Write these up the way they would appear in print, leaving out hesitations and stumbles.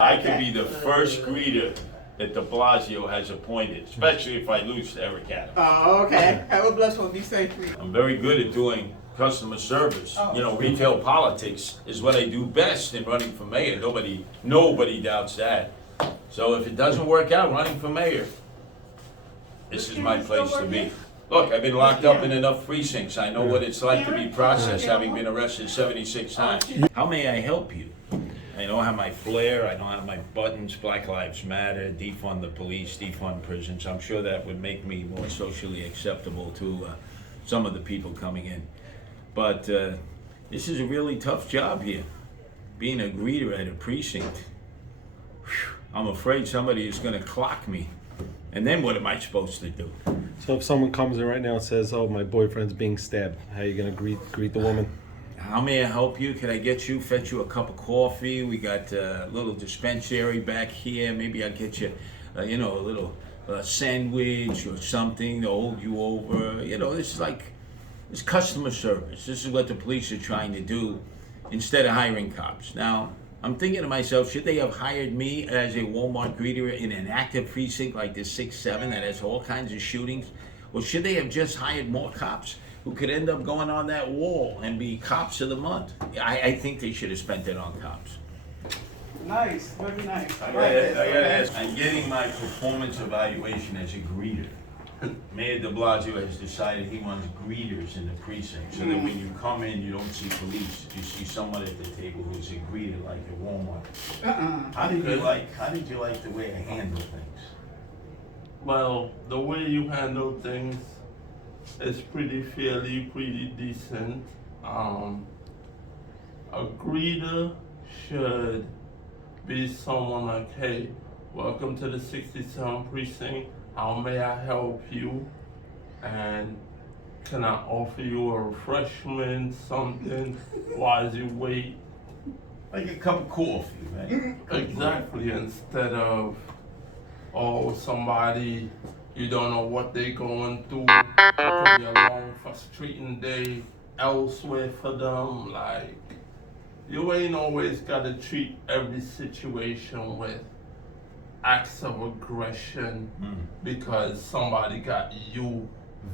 I could be the first greeter that de Blasio has appointed, especially if I lose to Eric Adams. Oh, okay. Have a blessed one. Be safe. I'm very good at doing customer service. You know, retail politics is what I do best in running for mayor. Nobody doubts that. So if it doesn't work out running for mayor, this is my place to be. Look, I've been locked up in enough precincts. I know what it's like to be processed, having been arrested 76 times. How may I help you? I don't have my flair, I don't have my buttons, Black Lives Matter, defund the police, defund prisons. I'm sure that would make me more socially acceptable to some of the people coming in. But this is a really tough job here, being a greeter at a precinct. Whew, I'm afraid somebody is gonna clock me. And then what am I supposed to do? So if someone comes in right now and says, "Oh, my boyfriend's being stabbed," how are you gonna greet the woman? How may I help you? Can I fetch you a cup of coffee? We got a little dispensary back here. Maybe I'll get you, a little sandwich or something to hold you over. It's customer service. This is what the police are trying to do instead of hiring cops. Now, I'm thinking to myself, should they have hired me as a Walmart greeter in an active precinct like this 6-7 that has all kinds of shootings? Or should they have just hired more cops who could end up going on that wall and be cops of the month? I think they should have spent it on cops. Nice. Very nice. I gotta ask. I'm getting my performance evaluation as a greeter. Mayor de Blasio has decided he wants greeters in the precinct, so that when you come in, you don't see police. You see someone at the table who's a greeter, like at Walmart. How did you like the way I handle things? Well, the way you handle things is pretty decent. A greeter should be someone like, "Hey, welcome to the 67 precinct. How may I help you? And can I offer you a refreshment, something, while you wait?" Like a cup of coffee, right? Exactly, instead of, oh, somebody, you don't know what they're going through. It could be a long, frustrating day elsewhere for them. Like, you ain't always got to treat every situation with acts of aggression because somebody got you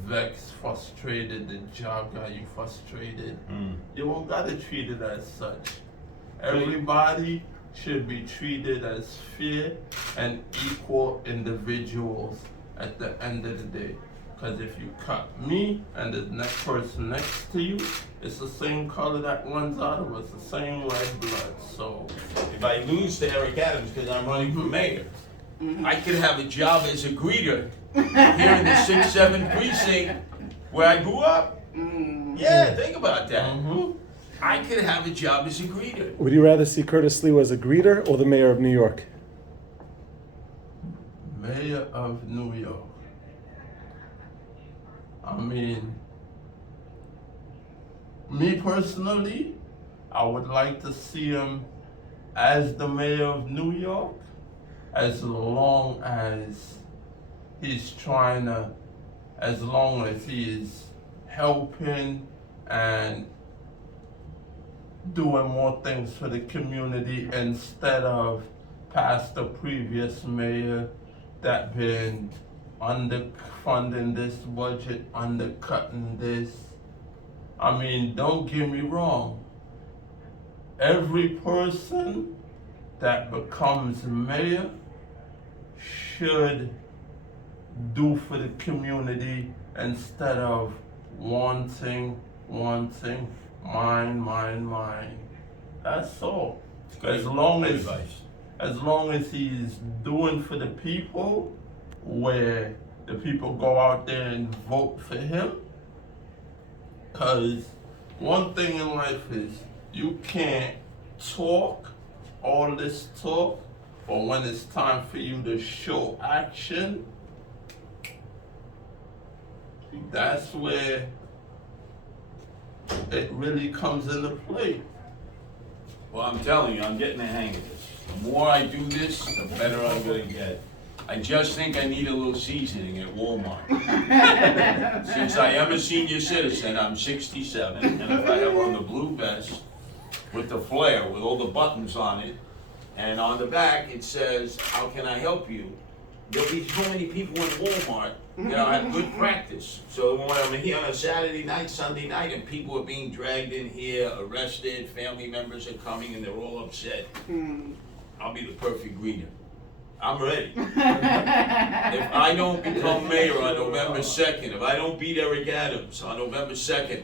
vexed, frustrated, the job got you frustrated. You don't got to treat it as such. Everybody should be treated as fair and equal individuals at the end of the day. Because if you cut me and the next person next to you, it's the same color that runs out of us, the same red blood. So if I lose to Eric Adams because I'm running for mayor, I could have a job as a greeter here in the 6-7 precinct where I grew up. Yeah, think about that. I could have a job as a greeter. Would you rather see Curtis Sliwa as a greeter or the mayor of New York? Mayor of New York. I mean, me personally, I would like to see him as the mayor of New York, as long as he's as long as he is helping and doing more things for the community instead of past the previous mayor that been underfunding this budget, undercutting this. I mean, don't get me wrong. Every person that becomes mayor should do for the community instead of wanting, mine. That's all. As long as he's doing for the people, where the people go out there and vote for him. Because one thing in life is you can't talk all this talk, but when it's time for you to show action, that's where it really comes into play. Well, I'm telling you, I'm getting the hang of this. The more I do this, the better I'm gonna get. I just think I need a little seasoning at Walmart. Since I am a senior citizen, I'm 67, and if I have on the blue vest with the flare, with all the buttons on it, And on the back, it says, how can I help you? There'll be so many people in Walmart, have good practice. So when I'm here on a Saturday night, Sunday night, and people are being dragged in here, arrested, family members are coming, and they're all upset, I'll be the perfect greeter. I'm ready. If I don't become mayor on November 2nd, if I don't beat Eric Adams on November 2nd,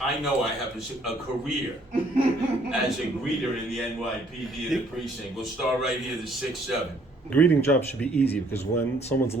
I know I have a career as a greeter in the NYPD of the precinct. We'll start right here, the 6-7. Greeting job should be easy because when someone's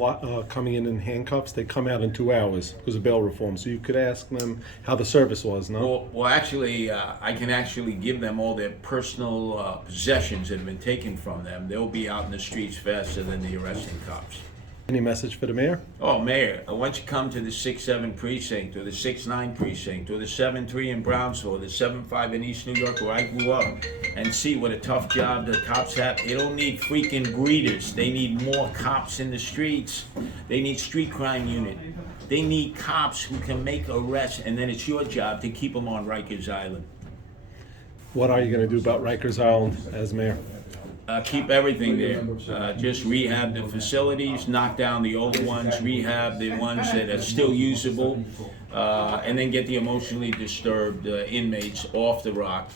coming in handcuffs, they come out in 2 hours because of bail reform. So you could ask them how the service was, no? Well, actually, I can actually give them all their personal possessions that have been taken from them. They'll be out in the streets faster than the arresting cops. Any message for the mayor? Oh, Mayor, once you come to the 6-7 precinct, or the 6-9 precinct, or the 7-3 in Brownsville, or the 7-5 in East New York, where I grew up, and see what a tough job the cops have, they don't need freaking greeters. They need more cops in the streets. They need street crime unit. They need cops who can make arrests, and then it's your job to keep them on Rikers Island. What are you going to do about Rikers Island as mayor? Keep everything there. Just rehab the facilities, knock down the old ones, rehab the ones that are still usable, and then get the emotionally disturbed inmates off the rock.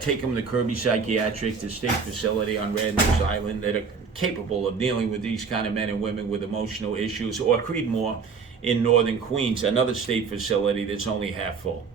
Take them to Kirby Psychiatric, the state facility on Randall's Island that are capable of dealing with these kind of men and women with emotional issues, or Creedmoor in northern Queens, another state facility that's only half full.